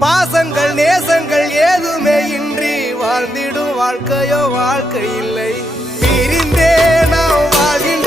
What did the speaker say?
பாசங்கள் நேசங்கள் ஏதுமே இன்றி வாழ்ந்திடும் வாழ்க்கையோ வாழ்க்கை இல்லை. பிரிந்தே நாம் வாழ்கின்ற